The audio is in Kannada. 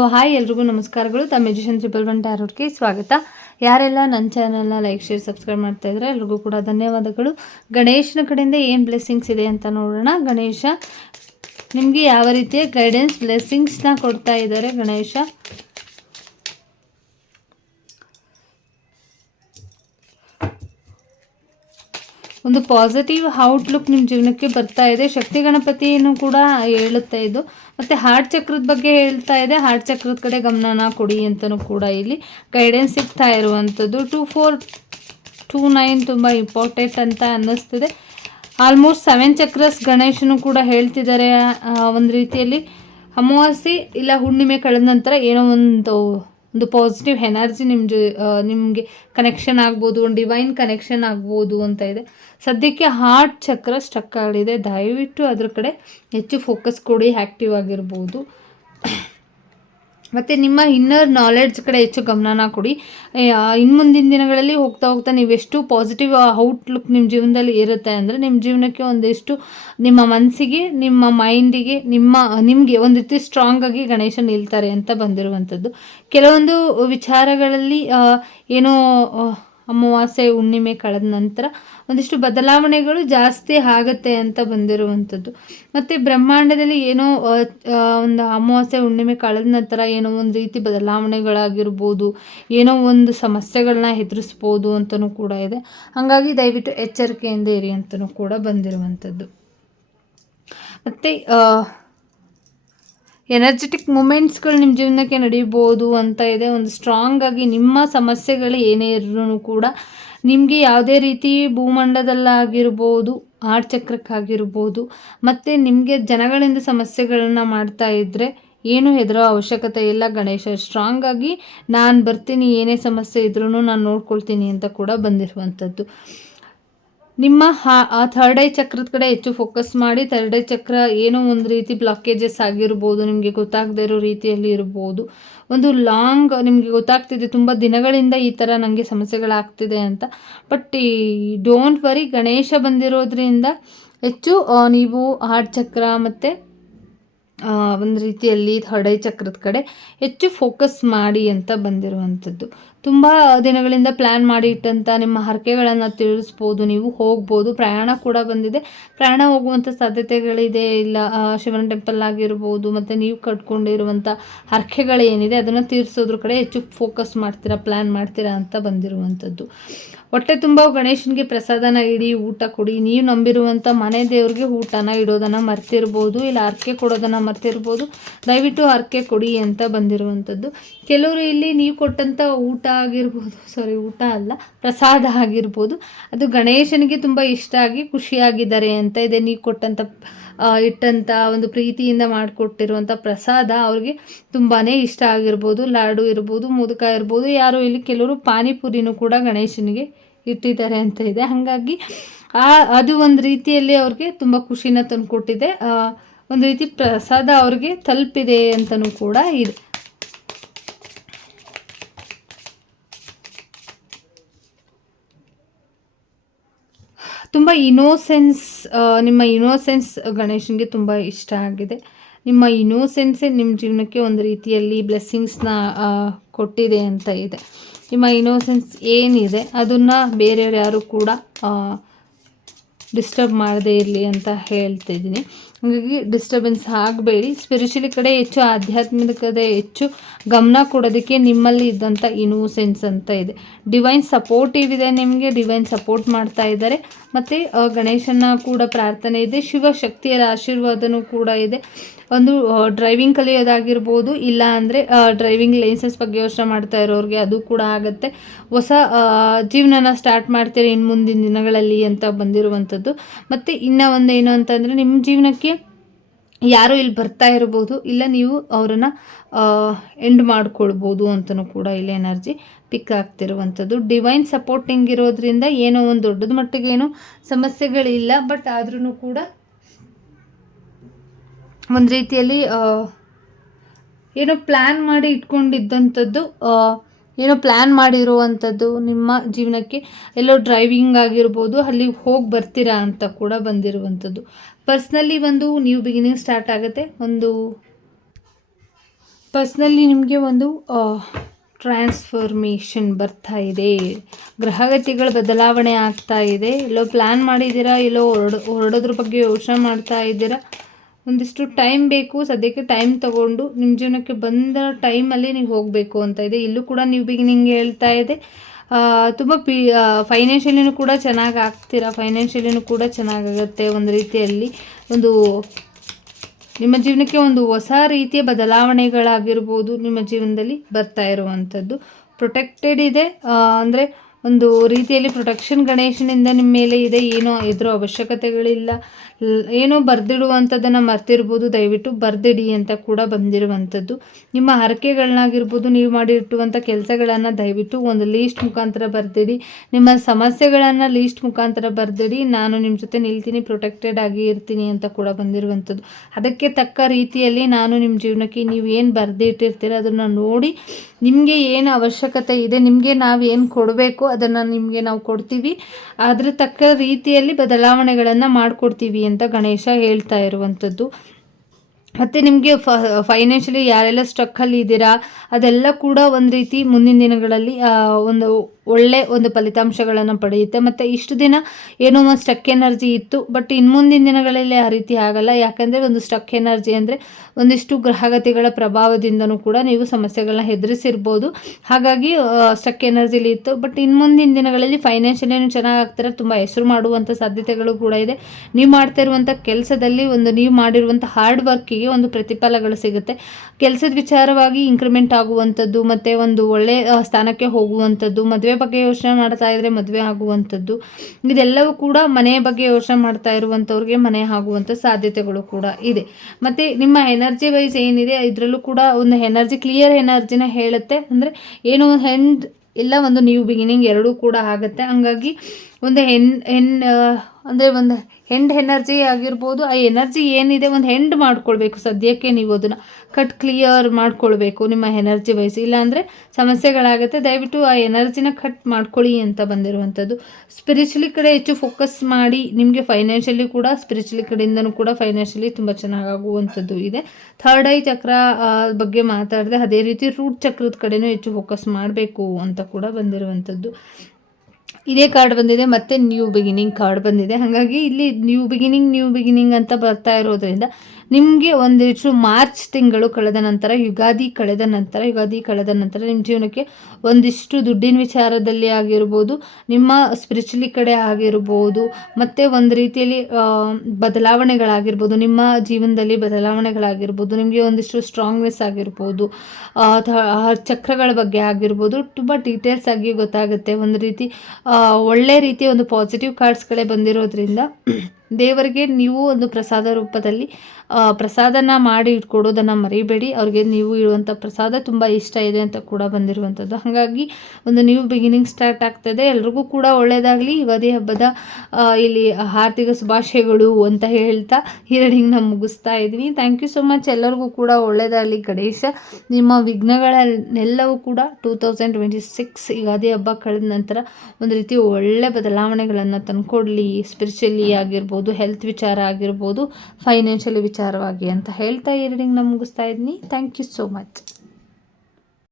ಹಾಯ್ ಎಲ್ರಿಗೂ ನಮಸ್ಕಾರಗಳು. ದ ಮ್ಯಾಜಿಷಿಯನ್ 111 ಟ್ಯಾರೋಟ್ಗೆ ಸ್ವಾಗತ. ಯಾರೆಲ್ಲ ನನ್ನ ಚಾನಲ್ನ ಲೈಕ್ ಶೇರ್ ಸಬ್ಸ್ಕ್ರೈಬ್ ಮಾಡ್ತಾ ಇದ್ದಾರೆ ಎಲ್ರಿಗೂ ಕೂಡ ಧನ್ಯವಾದಗಳು. ಗಣೇಶನ ಕಡೆಯಿಂದ ಏನು ಬ್ಲೆಸ್ಸಿಂಗ್ಸ್ ಇದೆ ಅಂತ ನೋಡೋಣ. ಗಣೇಶ ನಿಮಗೆ ಯಾವ ರೀತಿಯ ಗೈಡೆನ್ಸ್ ಬ್ಲೆಸ್ಸಿಂಗ್ಸ್ನ ಕೊಡ್ತಾ ಇದ್ದಾರೆ. ಗಣೇಶ ಒಂದು ಪಾಸಿಟಿವ್ ಔಟ್ಲುಕ್ ನಿಮ್ಮ ಜೀವನಕ್ಕೆ ಬರ್ತಾ ಇದೆ. ಶಕ್ತಿ ಗಣಪತಿಯನ್ನು ಕೂಡ ಹೇಳುತ್ತೆ ಇದು. ಮತ್ತು ಹಾರ್ಟ್ ಚಕ್ರದ ಬಗ್ಗೆ ಹೇಳ್ತಾ ಇದೆ. ಹಾರ್ಟ್ ಚಕ್ರದ ಕಡೆ ಗಮನನ ಕೊಡಿ ಅಂತಲೂ ಕೂಡ ಇಲ್ಲಿ ಗೈಡೆನ್ಸ್ ಸಿಗ್ತಾ ಇರುವಂಥದ್ದು. 2429 ತುಂಬ ಇಂಪಾರ್ಟೆಂಟ್ ಅಂತ ಅನ್ನಿಸ್ತಿದೆ. ಆಲ್ಮೋಸ್ಟ್ 7 ಚಕ್ರಸ್ ಗಣೇಶನು ಕೂಡ ಹೇಳ್ತಿದ್ದಾರೆ. ಒಂದು ರೀತಿಯಲ್ಲಿ ಅಮಾವಾಸ್ಯೆ ಇಲ್ಲ ಹುಣ್ಣಿಮೆ ಕಳೆದ ನಂತರ ಏನೋ ಒಂದು ಪಾಸಿಟಿವ್ ಎನರ್ಜಿ ನಿಮಗೆ ಕನೆಕ್ಷನ್ ಆಗ್ಬೋದು, ಒಂದು ಡಿವೈನ್ ಕನೆಕ್ಷನ್ ಆಗ್ಬೋದು ಅಂತ ಇದೆ. ಸದ್ಯಕ್ಕೆ ಹಾರ್ಟ್ ಚಕ್ರ ಸ್ಟಕ್ ಆಗಿದೆ. ದಯವಿಟ್ಟು ಅದ್ರ ಕಡೆ ಹೆಚ್ಚು ಫೋಕಸ್ ಕೊಡಿ, ಆ್ಯಕ್ಟಿವ್ ಆಗಿರ್ಬೋದು. ಮತ್ತು ನಿಮ್ಮ ಇನ್ನರ್ ನಾಲೆಡ್ಜ್ ಕಡೆ ಹೆಚ್ಚು ಗಮನನ ಕೊಡಿ. ಇನ್ನು ಮುಂದಿನ ದಿನಗಳಲ್ಲಿ ಹೋಗ್ತಾ ಹೋಗ್ತಾ ನೀವೆಷ್ಟು ಪಾಸಿಟಿವ್ ಔಟ್ಲುಕ್ ನಿಮ್ಮ ಜೀವನದಲ್ಲಿ ಇರುತ್ತೆ ಅಂದರೆ ನಿಮ್ಮ ಜೀವನಕ್ಕೆ ಒಂದಿಷ್ಟು ನಿಮ್ಮ ಮನಸ್ಸಿಗೆ, ನಿಮ್ಮ ಮೈಂಡಿಗೆ, ನಿಮಗೆ ಒಂದು ರೀತಿ ಸ್ಟ್ರಾಂಗ್ ಆಗಿ ಗಣೇಶ ನಿಲ್ತಾರೆ ಅಂತ ಬಂದಿರುವಂಥದ್ದು. ಕೆಲವೊಂದು ವಿಚಾರಗಳಲ್ಲಿ ಏನೋ ಅಮಾವಾಸ್ಯೆ ಹುಣ್ಣಿಮೆ ಕಳೆದ ನಂತರ ಒಂದಿಷ್ಟು ಬದಲಾವಣೆಗಳು ಜಾಸ್ತಿ ಆಗುತ್ತೆ ಅಂತ ಬಂದಿರುವಂಥದ್ದು. ಮತ್ತು ಬ್ರಹ್ಮಾಂಡದಲ್ಲಿ ಏನೋ ಒಂದು ಅಮಾವಾಸ್ಯೆ ಹುಣ್ಣಿಮೆ ಕಳೆದ ನಂತರ ಏನೋ ಒಂದು ರೀತಿ ಬದಲಾವಣೆಗಳಾಗಿರ್ಬೋದು, ಏನೋ ಒಂದು ಸಮಸ್ಯೆಗಳನ್ನ ಎದುರಿಸ್ಬೋದು ಅಂತಲೂ ಕೂಡ ಇದೆ. ಹಾಗಾಗಿ ದಯವಿಟ್ಟು ಎಚ್ಚರಿಕೆಯಿಂದ ಇರಿ ಅಂತಲೂ ಕೂಡ ಬಂದಿರುವಂಥದ್ದು. ಮತ್ತು ಎನರ್ಜೆಟಿಕ್ ಮೂಮೆಂಟ್ಸ್ಗಳು ನಿಮ್ಮ ಜೀವನಕ್ಕೆ ನಡೀಬೋದು ಅಂತ ಇದೆ. ಒಂದು ಸ್ಟ್ರಾಂಗ್ ಆಗಿ ನಿಮ್ಮ ಸಮಸ್ಯೆಗಳು ಏನೇ ಇದ್ರೂ ಕೂಡ ನಿಮಗೆ ಯಾವುದೇ ರೀತಿ ಭೂಮಂಡದಲ್ಲಾಗಿರ್ಬೋದು, ಆರ್ಟ್ ಚಕ್ರಕ್ಕಾಗಿರ್ಬೋದು, ಮತ್ತು ನಿಮಗೆ ಜನಗಳಿಂದ ಸಮಸ್ಯೆಗಳನ್ನ ಮಾಡ್ತಾ ಇದ್ದರೆ ಏನು ಹೆದರೋ ಅವಶ್ಯಕತೆ ಇಲ್ಲ. ಗಣೇಶ ಸ್ಟ್ರಾಂಗ್ ಆಗಿ ನಾನು ಬರ್ತೀನಿ, ಏನೇ ಸಮಸ್ಯೆ ಇದ್ರೂ ನಾನು ನೋಡ್ಕೊಳ್ತೀನಿ ಅಂತ ಕೂಡ ಬಂದಿರುವಂಥದ್ದು. ನಿಮ್ಮ ಆ ಥರ್ಡ್ ಐ ಚಕ್ರದ ಕಡೆ ಹೆಚ್ಚು ಫೋಕಸ್ ಮಾಡಿ. ಥರ್ಡ್ ಐ ಚಕ್ರ ಏನೋ ಒಂದು ರೀತಿ ಬ್ಲಾಕೇಜಸ್ ಆಗಿರ್ಬೋದು, ನಿಮಗೆ ಗೊತ್ತಾಗದೇ ಇರೋ ರೀತಿಯಲ್ಲಿ ಇರ್ಬೋದು. ಒಂದು ಲಾಂಗ್ ನಿಮಗೆ ಗೊತ್ತಾಗ್ತಿದೆ ತುಂಬ ದಿನಗಳಿಂದ ಈ ಥರ ನನಗೆ ಸಮಸ್ಯೆಗಳಾಗ್ತಿದೆ ಅಂತ. ಬಟ್ ಡೋಂಟ್ ವರಿ, ಗಣೇಶ ಬಂದಿರೋದ್ರಿಂದ ಹೆಚ್ಚು ನೀವು ಹಾರ್ಟ್ ಚಕ್ರ ಮತ್ತು ಒಂದು ರೀತಿಯಲ್ಲಿ ಥರ್ಡ್ ಐ ಚಕ್ರದ ಕಡೆ ಹೆಚ್ಚು ಫೋಕಸ್ ಮಾಡಿ ಅಂತ ಬಂದಿರುವಂಥದ್ದು. ತುಂಬ ದಿನಗಳಿಂದ ಪ್ಲ್ಯಾನ್ ಮಾಡಿ ಇಟ್ಟಂಥ ನಿಮ್ಮ ಹರಕೆಗಳನ್ನು ತಿಳಿಸ್ಬೋದು, ನೀವು ಹೋಗ್ಬೋದು. ಪ್ರಯಾಣ ಕೂಡ ಬಂದಿದೆ, ಪ್ರಯಾಣ ಹೋಗುವಂಥ ಸಾಧ್ಯತೆಗಳಿದೆ. ಇಲ್ಲ ಶಿವನ ಟೆಂಪಲ್ ಆಗಿರ್ಬೋದು, ಮತ್ತು ನೀವು ಕಟ್ಕೊಂಡಿರುವಂಥ ಹರಕೆಗಳೇನಿದೆ ಅದನ್ನು ತೀರಿಸೋದ್ರ ಕಡೆ ಹೆಚ್ಚು ಫೋಕಸ್ ಮಾಡ್ತೀರಾ, ಪ್ಲ್ಯಾನ್ ಮಾಡ್ತೀರಾ ಅಂತ ಬಂದಿರುವಂಥದ್ದು. ಹೊಟ್ಟೆ ತುಂಬ ಗಣೇಶನಿಗೆ ಪ್ರಸಾದನ ಇಡಿ, ಊಟ ಕೊಡಿ. ನೀವು ನಂಬಿರುವಂಥ ಮನೆ ದೇವ್ರಿಗೆ ಊಟನ ಇಡೋದನ್ನು ಮರ್ತಿರ್ಬೋದು, ಇಲ್ಲ ಹರಕೆ ಕೊಡೋದನ್ನು ಮರ್ತಿರ್ಬೋದು. ದಯವಿಟ್ಟು ಹರಕೆ ಕೊಡಿ ಅಂತ ಬಂದಿರುವಂಥದ್ದು. ಕೆಲವರು ಇಲ್ಲಿ ನೀವು ಕೊಟ್ಟಂಥ ಊಟ ಪ್ರಸಾದ ಆಗಿರ್ಬೋದು, ಅದು ಗಣೇಶನಿಗೆ ತುಂಬ ಇಷ್ಟ ಆಗಿ ಖುಷಿಯಾಗಿದ್ದಾರೆ ಅಂತ ಇದೆ. ನೀವು ಕೊಟ್ಟಂಥ ಇಟ್ಟಂಥ ಒಂದು ಪ್ರೀತಿಯಿಂದ ಮಾಡಿಕೊಟ್ಟಿರುವಂಥ ಪ್ರಸಾದ ಅವ್ರಿಗೆ ತುಂಬಾ ಇಷ್ಟ ಆಗಿರ್ಬೋದು. ಲಾಡು ಇರ್ಬೋದು, ಮೋದಕ ಇರ್ಬೋದು. ಯಾರೋ ಇಲ್ಲಿ ಕೆಲವರು ಪಾನಿಪುರಿನೂ ಕೂಡ ಗಣೇಶನಿಗೆ ಇಟ್ಟಿದ್ದಾರೆ ಅಂತ ಇದೆ. ಹಾಗಾಗಿ ಅದು ಒಂದು ರೀತಿಯಲ್ಲಿ ಅವ್ರಿಗೆ ತುಂಬ ಖುಷಿನ ತಂದುಕೊಟ್ಟಿದೆ. ಒಂದು ರೀತಿ ಪ್ರಸಾದ ಅವ್ರಿಗೆ ತಲುಪಿದೆ ಅಂತಲೂ ಕೂಡ ಇದೆ. ತುಂಬ ನಿಮ್ಮ ಇನೋಸೆನ್ಸ್ ಗಣೇಶನಿಗೆ ತುಂಬ ಇಷ್ಟ ಆಗಿದೆ. ನಿಮ್ಮ ಇನೋಸೆನ್ಸೇ ನಿಮ್ಮ ಜೀವನಕ್ಕೆ ಒಂದು ರೀತಿಯಲ್ಲಿ ಬ್ಲೆಸ್ಸಿಂಗ್ಸ್ನ ಕೊಟ್ಟಿದೆ ಅಂತ ಇದೆ. ನಿಮ್ಮ ಇನೋಸೆನ್ಸ್ ಏನಿದೆ ಅದನ್ನು ಬೇರೆಯವ್ರು ಯಾರು ಕೂಡ ಡಿಸ್ಟರ್ಬ್ ಮಾಡದೇ ಇರಲಿ ಅಂತ ಹೇಳ್ತಿದ್ದೀನಿ. ಹಾಗಾಗಿ ಡಿಸ್ಟರ್ಬೆನ್ಸ್ ಆಗಬೇಡಿ. ಸ್ಪಿರಿಚುಲಿ ಕಡೆ ಹೆಚ್ಚು, ಆಧ್ಯಾತ್ಮಿಕತೆ ಹೆಚ್ಚು ಗಮನ ಕೊಡೋದಕ್ಕೆ ನಿಮ್ಮಲ್ಲಿ ಇದ್ದಂಥ ಇನೋಸೆನ್ಸ್ ಅಂತ ಇದೆ. ಡಿವೈನ್ ಸಪೋರ್ಟಿವ್ ಇದೆ, ನಿಮಗೆ ಡಿವೈನ್ ಸಪೋರ್ಟ್ ಮಾಡ್ತಾ ಇದ್ದಾರೆ. ಮತ್ತು ಗಣೇಶನ ಕೂಡ ಪ್ರಾರ್ಥನೆ ಇದೆ, ಶಿವಶಕ್ತಿಯರ ಆಶೀರ್ವಾದನೂ ಕೂಡ ಇದೆ. ಒಂದು ಡ್ರೈವಿಂಗ್ ಕಲಿಯೋದಾಗಿರ್ಬೋದು, ಇಲ್ಲ ಅಂದರೆ ಡ್ರೈವಿಂಗ್ ಲೈಸೆನ್ಸ್ ಬಗ್ಗೆ ಯೋಚನೆ ಮಾಡ್ತಾ ಇರೋರಿಗೆ ಅದು ಕೂಡ ಆಗುತ್ತೆ. ಹೊಸ ಜೀವನನ ಸ್ಟಾರ್ಟ್ ಮಾಡ್ತೀರಿ ಇನ್ನು ಮುಂದಿನ ದಿನಗಳಲ್ಲಿ ಅಂತ ಬಂದಿರುವಂಥದ್ದು. ಮತ್ತು ಇನ್ನೂ ಒಂದು ಏನು ಅಂತಂದರೆ, ನಿಮ್ಮ ಜೀವನಕ್ಕೆ ಯಾರೋ ಇಲ್ಲಿ ಬರ್ತಾ ಇರ್ಬೋದು, ಇಲ್ಲ ನೀವು ಅವರನ್ನು ಎಂಡ್ ಮಾಡ್ಕೊಳ್ಬೋದು ಅಂತಲೂ ಕೂಡ ಇಲ್ಲಿ ಎನರ್ಜಿ ಪಿಕ್ ಆಗ್ತಿರುವಂಥದ್ದು. ಡಿವೈನ್ ಸಪೋರ್ಟಿಂಗ್ ಇರೋದ್ರಿಂದ ಏನೋ ಒಂದು ದೊಡ್ಡದ ಮಟ್ಟಿಗೆ ಏನೋ ಸಮಸ್ಯೆಗಳಿಲ್ಲ. ಬಟ್ ಆದ್ರೂ ಕೂಡ ಒಂದು ರೀತಿಯಲ್ಲಿ ಏನೋ ಪ್ಲ್ಯಾನ್ ಮಾಡಿ ಇಟ್ಕೊಂಡಿದ್ದಂಥದ್ದು, ಏನೋ ಪ್ಲ್ಯಾನ್ ಮಾಡಿರುವಂಥದ್ದು ನಿಮ್ಮ ಜೀವನಕ್ಕೆ ಎಲ್ಲೋ ಡ್ರೈವಿಂಗ್ ಆಗಿರ್ಬೋದು, ಅಲ್ಲಿ ಹೋಗಿ ಬರ್ತೀರಾ ಅಂತ ಕೂಡ ಬಂದಿರುವಂಥದ್ದು. ಪರ್ಸ್ನಲಿ ಒಂದು ನ್ಯೂ ಬಿಗಿನಿಂಗ್ ಸ್ಟಾರ್ಟ್ ಆಗುತ್ತೆ. ಒಂದು ಪರ್ಸ್ನಲಿ ನಿಮಗೆ ಒಂದು ಟ್ರಾನ್ಸ್ಫಾರ್ಮೇಷನ್ ಬರ್ತಾ ಇದೆ, ಗ್ರಹಗತಿಗಳ ಬದಲಾವಣೆ ಆಗ್ತಾ ಇದೆ. ಎಲ್ಲೋ ಪ್ಲ್ಯಾನ್ ಮಾಡಿದ್ದೀರಾ, ಎಲ್ಲೋ ಹೊರಡೋದ್ರ ಬಗ್ಗೆ ಯೋಚನೆ ಮಾಡ್ತಾ ಇದ್ದೀರಾ. ಒಂದಿಷ್ಟು ಟೈಮ್ ಬೇಕು, ಸದ್ಯಕ್ಕೆ ಟೈಮ್ ತೊಗೊಂಡು ನಿಮ್ಮ ಜೀವನಕ್ಕೆ ಬಂದ ಟೈಮಲ್ಲಿ ನೀವು ಹೋಗಬೇಕು ಅಂತ ಇದೆ. ಇಲ್ಲೂ ಕೂಡ ನ್ಯೂ ಬಿಗಿನಿಂಗ್ ಹೇಳ್ತಾ ಇದೆ. ತುಂಬ ಫೈನಾನ್ಷಿಯಲಿನೂ ಕೂಡ ಚೆನ್ನಾಗಿ ಆಗ್ತೀರಾ, ಫೈನಾನ್ಷಿಯಲಿನೂ ಕೂಡ ಚೆನ್ನಾಗಾಗುತ್ತೆ. ಒಂದು ರೀತಿಯಲ್ಲಿ ನಿಮ್ಮ ಜೀವನಕ್ಕೆ ಒಂದು ಹೊಸ ರೀತಿಯ ಬದಲಾವಣೆಗಳಾಗಿರ್ಬೋದು ನಿಮ್ಮ ಜೀವನದಲ್ಲಿ ಬರ್ತಾ ಇರುವಂಥದ್ದು. ಪ್ರೊಟೆಕ್ಟೆಡ್ ಇದೆ, ಅಂದರೆ ಒಂದು ರೀತಿಯಲ್ಲಿ ಪ್ರೊಟೆಕ್ಷನ್ ಗಣೇಶನಿಂದ ನಿಮ್ಮ ಮೇಲೆ ಇದೆ. ಏನೋ ಎದುರು ಅವಶ್ಯಕತೆಗಳಿಲ್ಲ, ಏನೋ ಬರೆದಿಡುವಂಥದ್ದನ್ನು ಮರ್ತಿರ್ಬೋದು, ದಯವಿಟ್ಟು ಬರೆದಿಡಿ ಅಂತ ಕೂಡ ಬಂದಿರುವಂಥದ್ದು. ನಿಮ್ಮ ಹರಕೆಗಳನ್ನಾಗಿರ್ಬೋದು, ನೀವು ಮಾಡಿರುವಂಥ ಕೆಲಸಗಳನ್ನು ದಯವಿಟ್ಟು ಒಂದು ಲೀಸ್ಟ್ ಮುಖಾಂತರ ಬರೆದಿಡಿ. ನಿಮ್ಮ ಸಮಸ್ಯೆಗಳನ್ನು ಲೀಸ್ಟ್ ಮುಖಾಂತರ ಬರೆದಿಡಿ. ನಾನು ನಿಮ್ಮ ಜೊತೆ ನಿಲ್ತೀನಿ, ಪ್ರೊಟೆಕ್ಟೆಡ್ ಆಗಿ ಇರ್ತೀನಿ ಅಂತ ಕೂಡ ಬಂದಿರುವಂಥದ್ದು. ಅದಕ್ಕೆ ತಕ್ಕ ರೀತಿಯಲ್ಲಿ ನಾನು ನಿಮ್ಮ ಜೀವನಕ್ಕೆ ನೀವು ಏನು ಬರೆದಿಟ್ಟಿರ್ತೀರ ಅದನ್ನು ನೋಡಿ ನಿಮಗೆ ಏನು ಅವಶ್ಯಕತೆ ಇದೆ, ನಿಮಗೆ ನಾವು ಏನು ಕೊಡಬೇಕು ಅದನ್ನು ನಿಮಗೆ ನಾವು ಕೊಡ್ತೀವಿ, ಅದ್ರ ತಕ್ಕ ರೀತಿಯಲ್ಲಿ ಬದಲಾವಣೆಗಳನ್ನು ಮಾಡಿಕೊಡ್ತೀವಿ ಅಂತ ಗಣೇಶ ಹೇಳ್ತಾ ಇರುವಂಥದ್ದು. ಮತ್ತು ನಿಮಗೆ ಫೈನಾನ್ಷಿಯಲಿ ಯಾರೆಲ್ಲ ಸ್ಟ್ರಕ್ಕಲ್ಲಿ ಇದ್ದೀರಾ ಅದೆಲ್ಲ ಕೂಡ ಒಂದು ರೀತಿ ಮುಂದಿನ ದಿನಗಳಲ್ಲಿ ಒಂದು ಒಳ್ಳೆ ಒಂದು ಫಲಿತಾಂಶಗಳನ್ನು ಪಡೆಯುತ್ತೆ. ಮತ್ತು ಇಷ್ಟು ದಿನ ಏನೋ ಒಂದು ಸ್ಟ್ರಕ್ ಎನರ್ಜಿ ಇತ್ತು, ಬಟ್ ಇನ್ನು ಮುಂದಿನ ದಿನಗಳಲ್ಲಿ ಆ ರೀತಿ ಆಗಲ್ಲ. ಯಾಕಂದರೆ ಒಂದು ಸ್ಟ್ರಕ್ ಎನರ್ಜಿ ಅಂದರೆ ಒಂದಿಷ್ಟು ಗ್ರಹಗತಿಗಳ ಪ್ರಭಾವದಿಂದನೂ ಕೂಡ ನೀವು ಸಮಸ್ಯೆಗಳನ್ನ ಎದುರಿಸಿರ್ಬೋದು. ಹಾಗಾಗಿ ಸ್ಟ್ರಕ್ ಎನರ್ಜಿಲಿ ಇತ್ತು, ಬಟ್ ಇನ್ನು ಮುಂದಿನ ದಿನಗಳಲ್ಲಿ ಫೈನಾನ್ಷಿಯಲಿನೂ ಚೆನ್ನಾಗಿ ಆಗ್ತಾರೆ, ತುಂಬ ಹೆಸರು ಮಾಡುವಂಥ ಸಾಧ್ಯತೆಗಳು ಕೂಡ ಇದೆ. ನೀವು ಮಾಡ್ತಾ ಇರುವಂಥ ಕೆಲಸದಲ್ಲಿ ನೀವು ಮಾಡಿರುವಂಥ ಹಾರ್ಡ್ ವರ್ಕಿಗೆ ಒಂದು ಪ್ರತಿಫಲಗಳು ಸಿಗುತ್ತೆ. ಕೆಲಸದ ವಿಚಾರವಾಗಿ ಇಂಕ್ರಿಮೆಂಟ್ ಆಗುವಂಥದ್ದು, ಮತ್ತು ಒಂದು ಒಳ್ಳೆಯ ಸ್ಥಾನಕ್ಕೆ ಹೋಗುವಂಥದ್ದು, ಮದುವೆ ಬಗ್ಗೆ ಯೋಚನೆ ಮಾಡ್ತಾ ಇದ್ರೆ ಮದುವೆ ಆಗುವಂಥದ್ದು, ಇದೆಲ್ಲವೂ ಕೂಡ ಮನೆಯ ಬಗ್ಗೆ ಯೋಚನೆ ಮಾಡ್ತಾ ಇರುವಂಥವ್ರಿಗೆ ಮನೆ ಆಗುವಂಥ ಸಾಧ್ಯತೆಗಳು ಕೂಡ ಇದೆ. ಮತ್ತು ನಿಮ್ಮ ಎನರ್ಜಿ ವೈಸ್ ಏನಿದೆ ಇದರಲ್ಲೂ ಕೂಡ ಒಂದು ಎನರ್ಜಿ ಕ್ಲಿಯರ್ ಎನರ್ಜಿನ ಹೇಳುತ್ತೆ. ಅಂದರೆ ಏನೋ ಹೆಂಡ್ ಇಲ್ಲ ಒಂದು ನ್ಯೂ ಬಿಗಿನಿಂಗ್ ಎರಡೂ ಕೂಡ ಆಗುತ್ತೆ. ಹಂಗಾಗಿ ಒಂದು ಅಂದರೆ ಒಂದು ಹೆಂಡ್ ಎನರ್ಜಿ ಆಗಿರ್ಬೋದು, ಆ ಎನರ್ಜಿ ಏನಿದೆ ಒಂದು ಹೆಂಡ್ ಮಾಡ್ಕೊಳ್ಬೇಕು. ಸದ್ಯಕ್ಕೆ ನೀವು ಅದನ್ನು ಕ್ಲಿಯರ್ ಮಾಡ್ಕೊಳ್ಬೇಕು ನಿಮ್ಮ ಎನರ್ಜಿ ವೈಸ್, ಇಲ್ಲಾಂದರೆ ಸಮಸ್ಯೆಗಳಾಗುತ್ತೆ. ದಯವಿಟ್ಟು ಆ ಎನರ್ಜಿನ ಕಟ್ ಮಾಡ್ಕೊಳ್ಳಿ ಅಂತ ಬಂದಿರುವಂಥದ್ದು. ಸ್ಪಿರಿಚುಲಿ ಕಡೆ ಹೆಚ್ಚು ಫೋಕಸ್ ಮಾಡಿ, ನಿಮಗೆ ಫೈನಾನ್ಷಿಯಲಿ ಕೂಡ ಸ್ಪಿರಿಚುಲಿ ಕಡೆಯಿಂದನೂ ಕೂಡ ಫೈನಾನ್ಷಿಯಲಿ ತುಂಬ ಚೆನ್ನಾಗಾಗುವಂಥದ್ದು ಇದೆ. ಥರ್ಡ್ ಐ ಚಕ್ರ ಬಗ್ಗೆ ಮಾತಾಡಿದೆ, ಅದೇ ರೀತಿ ರೂಟ್ ಚಕ್ರದ ಕಡೆನೂ ಹೆಚ್ಚು ಫೋಕಸ್ ಮಾಡಬೇಕು ಅಂತ ಕೂಡ ಬಂದಿರುವಂಥದ್ದು. ಇದೇ ಕಾರ್ಡ್ ಬಂದಿದೆ, ಮತ್ತು ನ್ಯೂ ಬಿಗಿನಿಂಗ್ ಕಾರ್ಡ್ ಬಂದಿದೆ. ಹಾಗಾಗಿ ಇಲ್ಲಿ ನ್ಯೂ ಬಿಗಿನಿಂಗ್ ಅಂತ ಬರ್ತಾ ಇರೋದ್ರಿಂದ ನಿಮಗೆ ಒಂದಿಷ್ಟು ಮಾರ್ಚ್ ತಿಂಗಳು ಕಳೆದ ನಂತರ, ಯುಗಾದಿ ಕಳೆದ ನಂತರ ನಿಮ್ಮ ಜೀವನಕ್ಕೆ ಒಂದಿಷ್ಟು ದುಡ್ಡಿನ ವಿಚಾರದಲ್ಲಿ ಆಗಿರ್ಬೋದು, ನಿಮ್ಮ ಸ್ಪಿರಿಚುಲಿ ಕಡೆ ಆಗಿರ್ಬೋದು, ಮತ್ತು ಒಂದು ರೀತಿಯಲ್ಲಿ ಬದಲಾವಣೆಗಳಾಗಿರ್ಬೋದು, ನಿಮ್ಮ ಜೀವನದಲ್ಲಿ ಬದಲಾವಣೆಗಳಾಗಿರ್ಬೋದು, ನಿಮಗೆ ಒಂದಿಷ್ಟು ಸ್ಟ್ರಾಂಗ್ನೆಸ್ ಆಗಿರ್ಬೋದು, ಚಕ್ರಗಳ ಬಗ್ಗೆ ಆಗಿರ್ಬೋದು, ತುಂಬ ಡೀಟೇಲ್ಸ್ ಆಗಿ ಗೊತ್ತಾಗುತ್ತೆ. ಒಂದು ರೀತಿ ಒಳ್ಳೆ ರೀತಿಯ ಒಂದು ಪಾಸಿಟಿವ್ ಕಾರ್ಡ್ಸ್ಗಳೇ ಬಂದಿರೋದ್ರಿಂದ ದೇವರಿಗೆ ನೀವು ಒಂದು ಪ್ರಸಾದ ರೂಪದಲ್ಲಿ ಪ್ರಸಾದನ ಮಾಡಿ ಇಟ್ಕೊಡೋದನ್ನು ಮರಿಬೇಡಿ. ಅವ್ರಿಗೆ ನೀವು ಇರುವಂಥ ಪ್ರಸಾದ ತುಂಬ ಇಷ್ಟ ಇದೆ ಅಂತ ಕೂಡ ಬಂದಿರುವಂಥದ್ದು. ಹಾಗಾಗಿ ಒಂದು ನ್ಯೂ ಬಿಗಿನಿಂಗ್ ಸ್ಟಾರ್ಟ್ ಆಗ್ತದೆ. ಎಲ್ರಿಗೂ ಕೂಡ ಒಳ್ಳೆಯದಾಗಲಿ. ಯುಗಾದಿ ಹಬ್ಬದ ಇಲ್ಲಿ ಹಾರ್ದಿಕ ಶುಭಾಶಯಗಳು ಅಂತ ಹೇಳ್ತಾ ಈ ರೀಡಿಂಗ್ನ ಮುಗಿಸ್ತಾ ಇದ್ದೀನಿ. Thank you so much. ಎಲ್ಲರಿಗೂ ಕೂಡ ಒಳ್ಳೆಯದಾಗಲಿ. ಗಣೇಶ ನಿಮ್ಮ ವಿಘ್ನಗಳನ್ನೆಲ್ಲವೂ ಕೂಡ 2026 ಯುಗಾದಿ ಹಬ್ಬ ಕಳೆದ ನಂತರ ಒಂದು ರೀತಿ ಒಳ್ಳೆ ಬದಲಾವಣೆಗಳನ್ನು ತಂದುಕೊಡ್ಲಿ. ಸ್ಪಿರಿಚುವಲಿ ಆಗಿರ್ಬೋದು, ಹೆಲ್ತ್ ವಿಚಾರ ಆಗಿರ್ಬೋದು, ಫೈನಾನ್ಷಿಯಲಿ ವಿಚಾರವಾಗಿ ಅಂತ ಹೇಳ್ತಾ ಈ ರೀಡಿಂಗ್ನ ಮುಗಿಸ್ತಾ ಇದ್ದೀನಿ. Thank you so much.